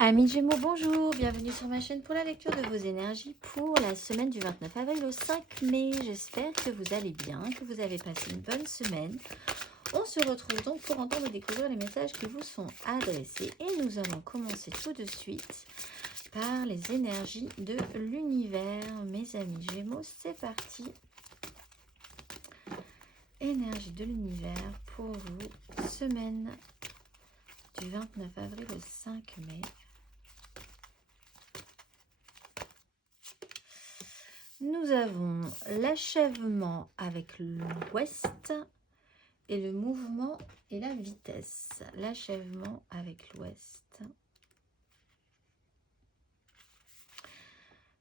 Amis Gémeaux, bonjour, bienvenue sur ma chaîne pour la lecture de vos énergies pour la semaine du 29 avril au 5 mai. J'espère que vous allez bien, que vous avez passé une bonne semaine. On se retrouve donc pour entendre et découvrir les messages qui vous sont adressés et nous allons commencer tout de suite par les énergies de l'univers. Mes amis Gémeaux, c'est parti. Énergie de l'univers pour vous, semaine du 29 avril au 5 mai. Nous avons l'achèvement avec l'ouest et le mouvement et la vitesse. L'achèvement avec l'ouest.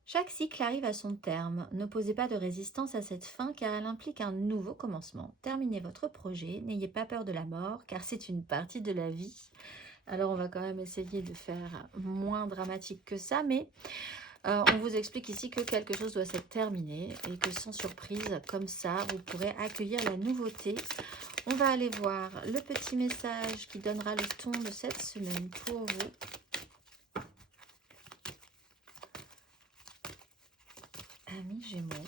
Chaque cycle arrive à son terme. N'opposez pas de résistance à cette fin car elle implique un nouveau commencement. Terminez votre projet, n'ayez pas peur de la mort car c'est une partie de la vie. Alors on va quand même essayer de faire moins dramatique que ça, mais on vous explique ici que quelque chose doit s'être terminé et que sans surprise, comme ça, vous pourrez accueillir la nouveauté. On va aller voir le petit message qui donnera le ton de cette semaine pour vous. Amis Gémeaux.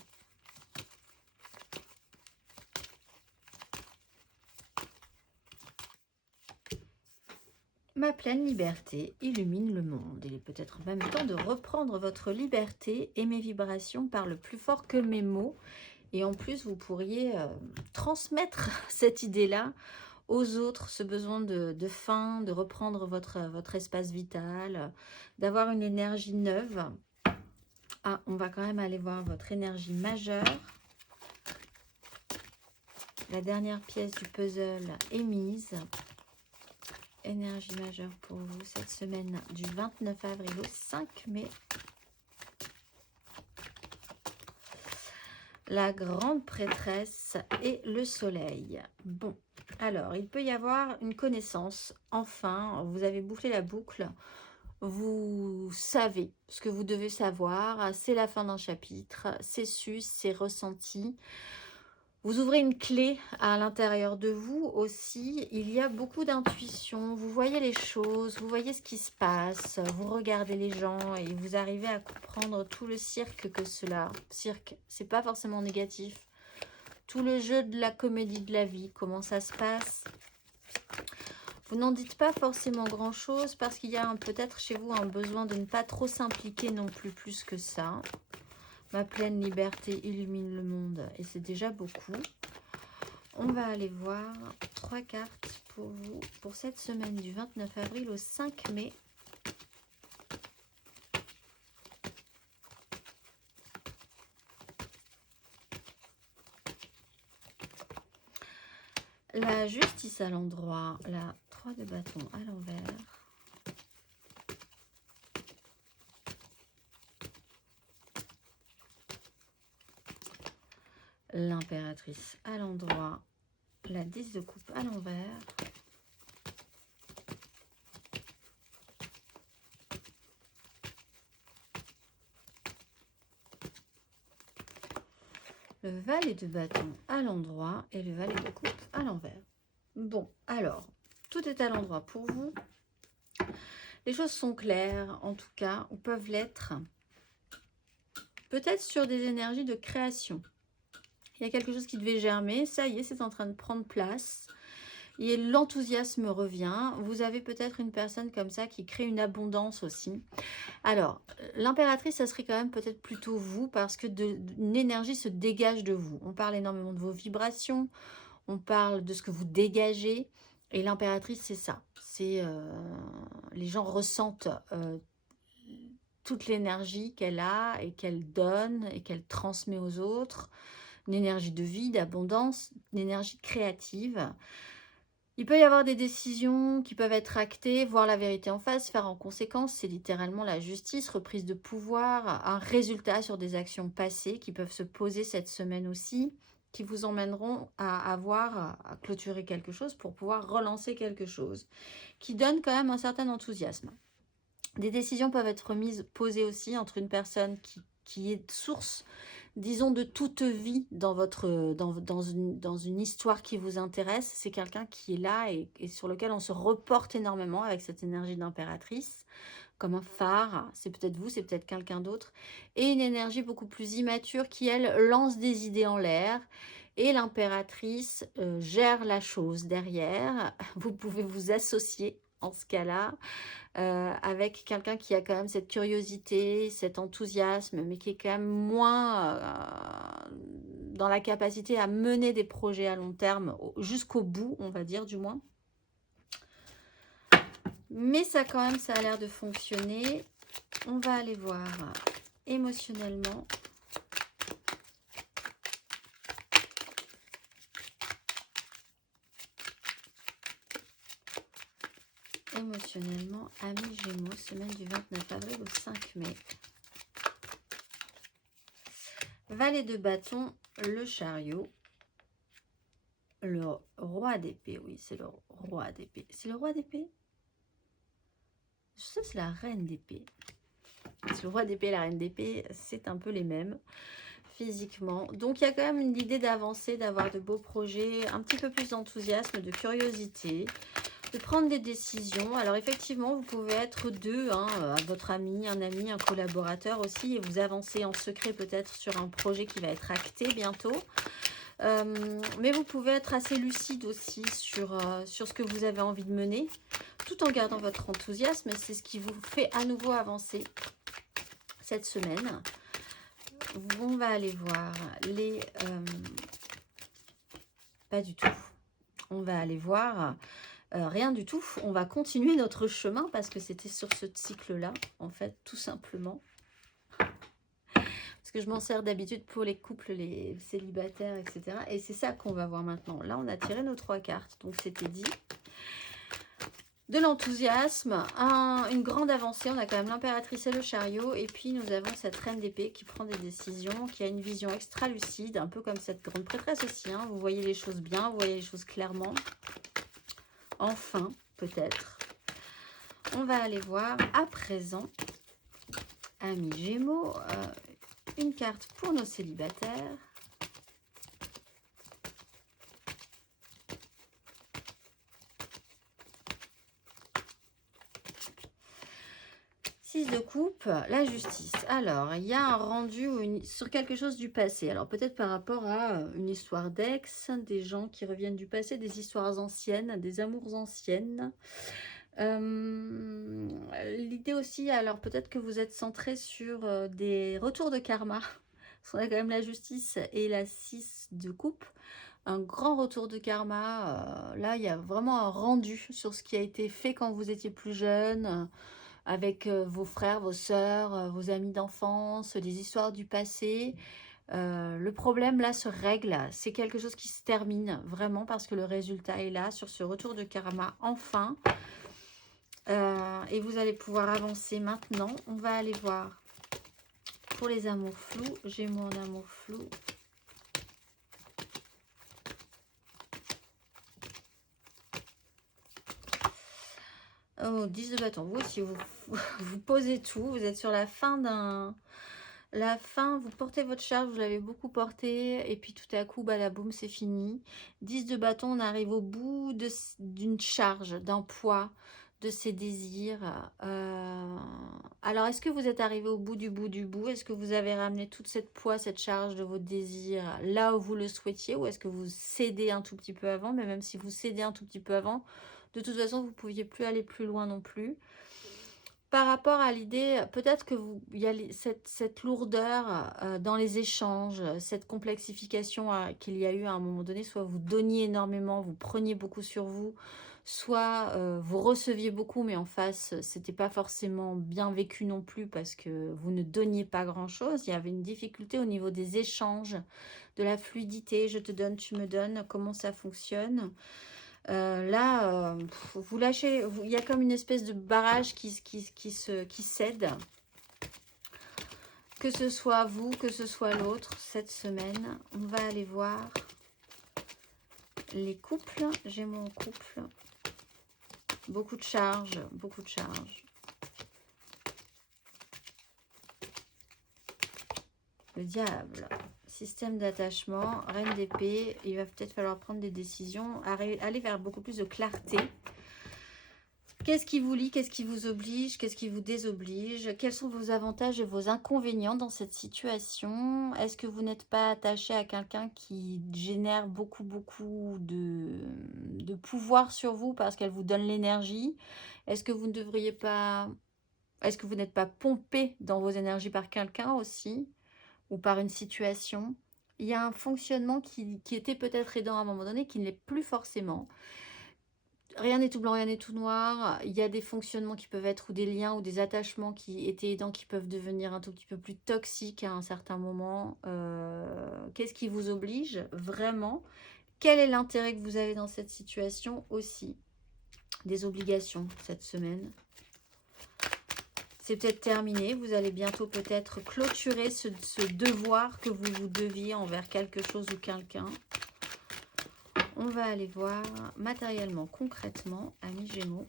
Ma pleine liberté illumine le monde. Il est peut-être même temps de reprendre votre liberté et mes vibrations parlent plus fort que mes mots. Et en plus, vous pourriez transmettre cette idée-là aux autres, ce besoin de fin, de reprendre votre espace vital, d'avoir une énergie neuve. Ah, on va quand même aller voir votre énergie majeure. La dernière pièce du puzzle est mise. Énergie majeure pour vous cette semaine du 29 avril au 5 mai. La grande prêtresse et le soleil. Bon, alors, il peut y avoir une connaissance. Enfin, vous avez bouclé la boucle. Vous savez ce que vous devez savoir. C'est la fin d'un chapitre. C'est su, c'est ressenti. Vous ouvrez une clé à l'intérieur de vous aussi. Il y a beaucoup d'intuition. Vous voyez les choses, vous voyez ce qui se passe. Vous regardez les gens et vous arrivez à comprendre tout le cirque que cela... Cirque, c'est pas forcément négatif. Tout le jeu de la comédie de la vie, comment ça se passe. Vous n'en dites pas forcément grand-chose parce qu'il y a peut-être chez vous un besoin de ne pas trop s'impliquer non plus que ça. Ma pleine liberté illumine le monde et c'est déjà beaucoup. On va aller voir 3 cartes pour vous pour cette semaine du 29 avril au 5 mai. La justice à l'endroit, la 3 de bâton à l'envers. L'impératrice à l'endroit, la 10 de coupe à l'envers. Le valet de bâton à l'endroit et le valet de coupe à l'envers. Bon, alors, tout est à l'endroit pour vous. Les choses sont claires, en tout cas, ou peuvent l'être. Peut-être sur des énergies de création. Il y a quelque chose qui devait germer, ça y est, c'est en train de prendre place. Et l'enthousiasme revient. Vous avez peut-être une personne comme ça qui crée une abondance aussi. Alors, l'impératrice, ça serait quand même peut-être plutôt vous parce que une énergie se dégage de vous. On parle énormément de vos vibrations, on parle de ce que vous dégagez. Et l'impératrice, c'est ça. C'est les gens ressentent toute l'énergie qu'elle a et qu'elle donne et qu'elle transmet aux autres. Une énergie de vie, d'abondance, une énergie créative. Il peut y avoir des décisions qui peuvent être actées, voir la vérité en face, faire en conséquence. C'est littéralement la justice, reprise de pouvoir, un résultat sur des actions passées qui peuvent se poser cette semaine aussi, qui vous emmèneront à clôturer quelque chose pour pouvoir relancer quelque chose, qui donne quand même un certain enthousiasme. Des décisions peuvent être posées aussi entre une personne qui est source disons, de toute vie dans, dans une histoire qui vous intéresse. C'est quelqu'un qui est là et sur lequel on se reporte énormément avec cette énergie d'impératrice, comme un phare. C'est peut-être vous, c'est peut-être quelqu'un d'autre. Et une énergie beaucoup plus immature qui, elle, lance des idées en l'air. Et l'impératrice gère la chose derrière. Vous pouvez vous associer en ce cas-là avec quelqu'un qui a quand même cette curiosité, cet enthousiasme, mais qui est quand même moins dans la capacité à mener des projets à long terme jusqu'au bout, on va dire du moins. Mais ça quand même, ça a l'air de fonctionner. On va aller voir émotionnellement. Émotionnellement, amis Gémeaux, semaine du 29 avril au 5 mai. Valet de bâton, le chariot, le roi d'épée. Oui, c'est le roi d'épée. C'est le roi d'épée? Je sais, c'est la reine d'épée. Le roi d'épée et la reine d'épée, c'est un peu les mêmes physiquement. Donc, il y a quand même une idée d'avancer, d'avoir de beaux projets, un petit peu plus d'enthousiasme, de curiosité, de prendre des décisions. Alors, effectivement, vous pouvez être deux, hein, votre ami, un collaborateur aussi, et vous avancez en secret peut-être sur un projet qui va être acté bientôt. Mais vous pouvez être assez lucide aussi sur ce que vous avez envie de mener, tout en gardant votre enthousiasme. C'est ce qui vous fait à nouveau avancer cette semaine. On va aller voir les... pas du tout. On va aller voir... rien du tout. On va continuer notre chemin parce que c'était sur ce cycle-là, en fait, tout simplement. Parce que je m'en sers d'habitude pour les couples, les célibataires, etc. Et c'est ça qu'on va voir maintenant. Là, on a tiré nos 3 cartes, donc c'était dit. De l'enthousiasme, une grande avancée. On a quand même l'impératrice et le chariot. Et puis, nous avons cette reine d'épée qui prend des décisions, qui a une vision extra lucide, un peu comme cette grande prêtresse aussi. Hein. Vous voyez les choses bien, vous voyez les choses clairement. Enfin, peut-être. On va aller voir à présent, amis Gémeaux, une carte pour nos célibataires. De coupe, la justice. Alors, il y a un rendu sur quelque chose du passé. Alors, peut-être par rapport à une histoire d'ex, des gens qui reviennent du passé, des histoires anciennes, des amours anciennes. L'idée aussi, alors peut-être que vous êtes centré sur des retours de karma. Parce qu'on a quand même la justice et la 6 de coupe. Un grand retour de karma. Là, il y a vraiment un rendu sur ce qui a été fait quand vous étiez plus jeune. Avec vos frères, vos sœurs, vos amis d'enfance, des histoires du passé. Le problème là se règle, c'est quelque chose qui se termine vraiment parce que le résultat est là sur ce retour de karma enfin. Et vous allez pouvoir avancer maintenant. On va aller voir pour les amours flous. Gémeaux en amour flou. Oh, 10 de bâton. Vous aussi, vous posez tout. Vous êtes sur la fin d'un... La fin, vous portez votre charge, vous l'avez beaucoup porté. Et puis tout à coup, badaboum, c'est fini. 10 de bâton, on arrive au bout d'une charge, d'un poids, de ses désirs. Alors, est-ce que vous êtes arrivé au bout du bout du bout? Est-ce que vous avez ramené toute cette poids, cette charge de vos désirs là où vous le souhaitiez? Ou est-ce que vous cédez un tout petit peu avant? Mais même si vous cédez un tout petit peu avant, de toute façon, vous ne pouviez plus aller plus loin non plus. Par rapport à l'idée, peut-être que il y a cette lourdeur dans les échanges, cette complexification qu'il y a eu à un moment donné, soit vous donniez énormément, vous preniez beaucoup sur vous, soit vous receviez beaucoup, mais en face, c'était pas forcément bien vécu non plus parce que vous ne donniez pas grand-chose. Il y avait une difficulté au niveau des échanges, de la fluidité, je te donne, tu me donnes, comment ça fonctionne. Là, vous lâchez, il y a comme une espèce de barrage qui cède. Que ce soit vous, que ce soit l'autre, cette semaine, on va aller voir les couples. Gémeaux en couple. Beaucoup de charges, beaucoup de charges. Le diable. Système d'attachement, reine d'épée. Il va peut-être falloir prendre des décisions, aller vers beaucoup plus de clarté. Qu'est-ce qui vous lie? Qu'est-ce qui vous oblige? Qu'est-ce qui vous désoblige? Quels sont vos avantages et vos inconvénients dans cette situation? Est-ce que vous n'êtes pas attaché à quelqu'un qui génère beaucoup de pouvoir sur vous parce qu'elle vous donne l'énergie? Est-ce que vous ne devriez pas... Est-ce que vous n'êtes pas pompé dans vos énergies par quelqu'un aussi? Ou par une situation? Il y a un fonctionnement qui était peut-être aidant à un moment donné, qui ne l'est plus forcément. Rien n'est tout blanc, rien n'est tout noir. Il y a des fonctionnements qui peuvent être, ou des liens, ou des attachements qui étaient aidants, qui peuvent devenir un tout petit peu plus toxiques à un certain moment. Qu'est-ce qui vous oblige vraiment? Quel est l'intérêt que vous avez dans cette situation aussi? Des obligations cette semaine. C'est peut-être terminé. Vous allez bientôt peut-être clôturer ce devoir que vous deviez envers quelque chose ou quelqu'un. On va aller voir matériellement, concrètement, amis Gémeaux.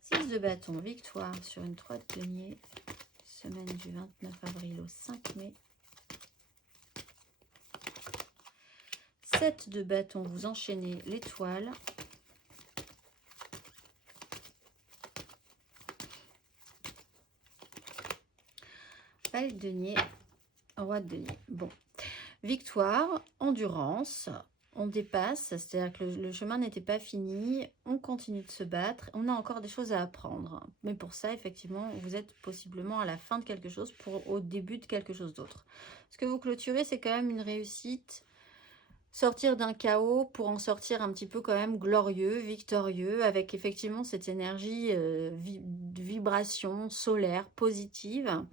Six de bâton, victoire sur une 3 de denier, semaine du 29 avril au 5 mai. 7 de bâton, vous enchaînez l'étoile. Valet de denier, roi de denier. Bon, victoire, endurance, on dépasse, c'est-à-dire que le chemin n'était pas fini, on continue de se battre, on a encore des choses à apprendre. Mais pour ça, effectivement, vous êtes possiblement à la fin de quelque chose, au début de quelque chose d'autre. Ce que vous clôturez, c'est quand même une réussite. Sortir d'un chaos pour en sortir un petit peu quand même glorieux, victorieux, avec effectivement cette énergie de vibration solaire positive.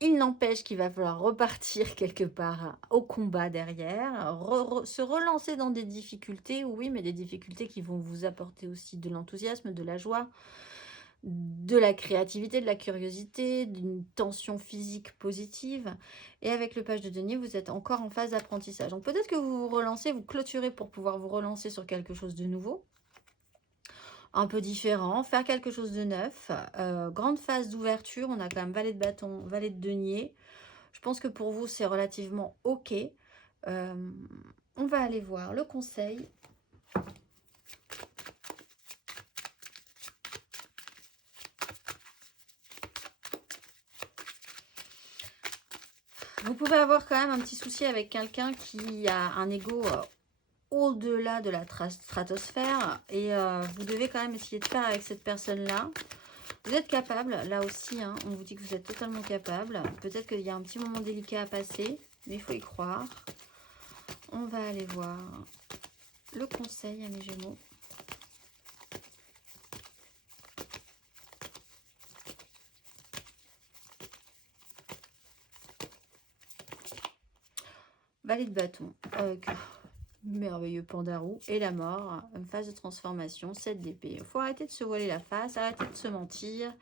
Il n'empêche qu'il va falloir repartir quelque part au combat derrière, se relancer dans des difficultés, oui, mais des difficultés qui vont vous apporter aussi de l'enthousiasme, de la joie, de la créativité, de la curiosité, d'une tension physique positive. Et avec le page de denier, vous êtes encore en phase d'apprentissage. Donc peut-être que vous vous relancez, vous clôturez pour pouvoir vous relancer sur quelque chose de nouveau, un peu différent, faire quelque chose de neuf. Grande phase d'ouverture, on a quand même valet de bâton, valet de denier. Je pense que pour vous, c'est relativement OK. On va aller voir le conseil. Vous pouvez avoir quand même un petit souci avec quelqu'un qui a un ego au-delà de la stratosphère. Et vous devez quand même essayer de faire avec cette personne-là. Vous êtes capable, là aussi, hein, on vous dit que vous êtes totalement capable. Peut-être qu'il y a un petit moment délicat à passer, mais il faut y croire. On va aller voir le conseil à mes Gémeaux. Valet de bâton. Merveilleux Pandarou et la mort, une phase de transformation, 7 d'épée. Il faut arrêter de se voiler la face, arrêter de se mentir,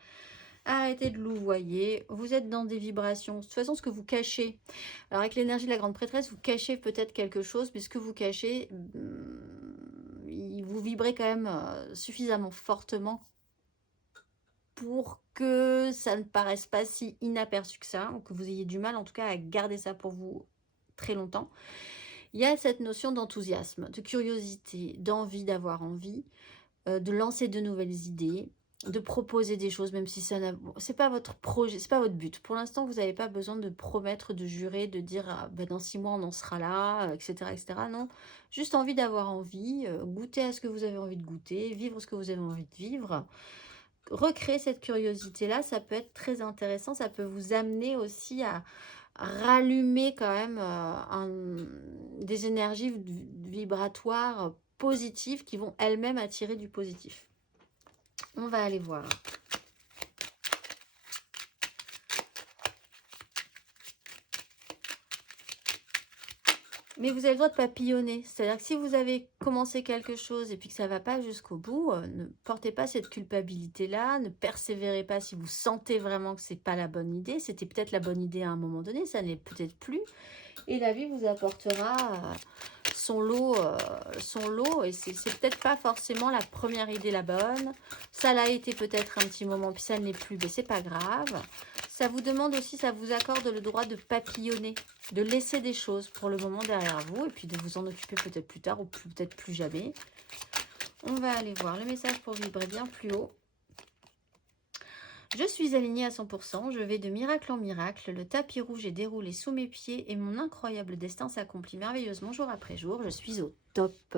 arrêter de louvoyer. Vous êtes dans des vibrations. De toute façon, ce que vous cachez, alors avec l'énergie de la grande prêtresse, vous cachez peut-être quelque chose, mais ce que vous cachez, vous vibrez quand même suffisamment fortement pour que ça ne paraisse pas si inaperçu que ça, ou que vous ayez du mal en tout cas à garder ça pour vous très longtemps. Il y a cette notion d'enthousiasme, de curiosité, d'envie d'avoir envie, de lancer de nouvelles idées, de proposer des choses, même si ça c'est pas votre projet, c'est pas votre but. Pour l'instant, vous n'avez pas besoin de promettre, de jurer, de dire ah, ben dans 6 mois on en sera là, etc., etc. Non, juste envie d'avoir envie, goûter à ce que vous avez envie de goûter, vivre ce que vous avez envie de vivre. Recréer cette curiosité-là, ça peut être très intéressant, ça peut vous amener aussi à rallumer quand même des énergies vibratoires positives qui vont elles-mêmes attirer du positif. On va aller voir. Mais vous avez le droit de papillonner. C'est-à-dire que si vous avez commencé quelque chose et puis que ça ne va pas jusqu'au bout, ne portez pas cette culpabilité-là, ne persévérez pas si vous sentez vraiment que ce n'est pas la bonne idée. C'était peut-être la bonne idée à un moment donné, ça n'est peut-être plus. Et la vie vous apportera son lot et c'est peut-être pas forcément la première idée la bonne. Ça l'a été peut-être un petit moment, puis ça ne l'est plus, mais c'est pas grave. Ça vous demande aussi, ça vous accorde le droit de papillonner, de laisser des choses pour le moment derrière vous et puis de vous en occuper peut-être plus tard ou peut-être plus jamais. On va aller voir le message pour vibrer bien plus haut. Je suis alignée à 100%, je vais de miracle en miracle, le tapis rouge est déroulé sous mes pieds et mon incroyable destin s'accomplit merveilleusement jour après jour, je suis au top.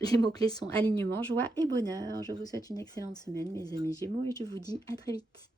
Les mots-clés sont alignement, joie et bonheur. Je vous souhaite une excellente semaine mes amis Gémeaux et je vous dis à très vite.